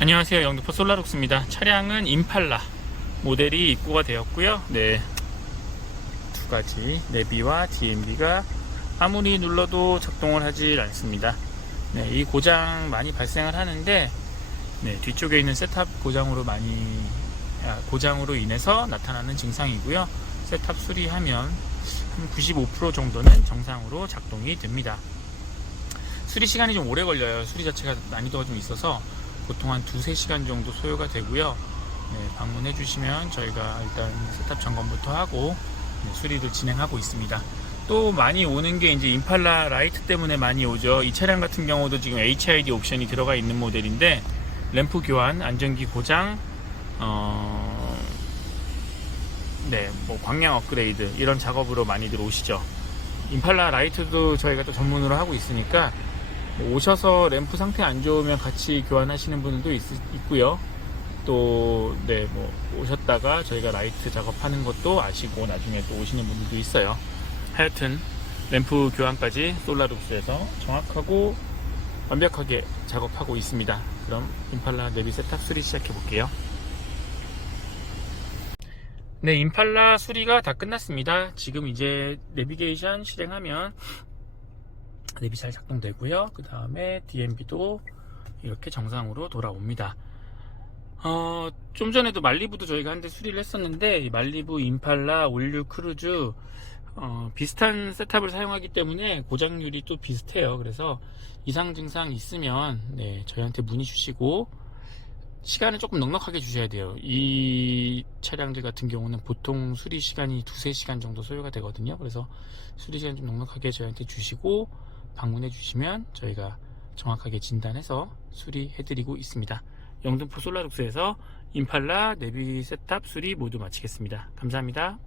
안녕하세요. 영등포 솔라룩스입니다. 차량은 임팔라 모델이 입고가 되었고요. 네. 두 가지 내비와 DMB가 아무리 눌러도 작동을 하질 않습니다. 네, 이 고장 많이 발생을 하는데 네, 뒤쪽에 있는 셋탑 고장으로 많이 아, 고장으로 인해서 나타나는 증상이고요. 셋탑 수리하면 한 95% 정도는 정상으로 작동이 됩니다. 수리 시간이 좀 오래 걸려요. 수리 자체가 난이도가 좀 있어서 보통 한 두세 시간 정도 소요가 되고요. 네, 방문해 주시면 저희가 일단 세탑 점검부터 하고 네, 수리를 진행하고 있습니다. 또 많이 오는 게 이제 임팔라 라이트 때문에 많이 오죠. 이 차량 같은 경우도 지금 HID 옵션이 들어가 있는 모델인데 램프 교환, 안전기 고장, 어, 네, 뭐 광량 업그레이드 이런 작업으로 많이들 오시죠. 임팔라 라이트도 저희가 또 전문으로 하고 있으니까 뭐 오셔서 램프 상태 안 좋으면 같이 교환하시는 분들도 있, 있고요. 또, 네, 뭐, 오셨다가 저희가 라이트 작업하는 것도 아시고 나중에 또 오시는 분들도 있어요. 하여튼, 램프 교환까지 솔라룩스에서 정확하고 완벽하게 작업하고 있습니다. 그럼 임팔라 내비 세탑 수리 시작해 볼게요. 네, 임팔라 수리가 다 끝났습니다. 지금 이제 내비게이션 실행하면 랩이 잘 작동되고요. 그 다음에 DMB도 이렇게 정상으로 돌아옵니다. 어, 좀 전에도 말리부도 저희가 한 대 수리를 했었는데 이 말리부, 임팔라, 올류 크루즈 어, 비슷한 셋탑을 사용하기 때문에 고장률이 또 비슷해요. 그래서 이상 증상 있으면 네, 저희한테 문의 주시고 시간을 조금 넉넉하게 주셔야 돼요. 이 차량들 같은 경우는 보통 수리 시간이 두세 시간 정도 소요가 되거든요. 그래서 수리 시간 좀 넉넉하게 저희한테 주시고 방문해 주시면 저희가 정확하게 진단해서 수리해 드리고 있습니다. 영등포 솔라룩스에서 임팔라 내비 세탑 수리 모두 마치겠습니다. 감사합니다.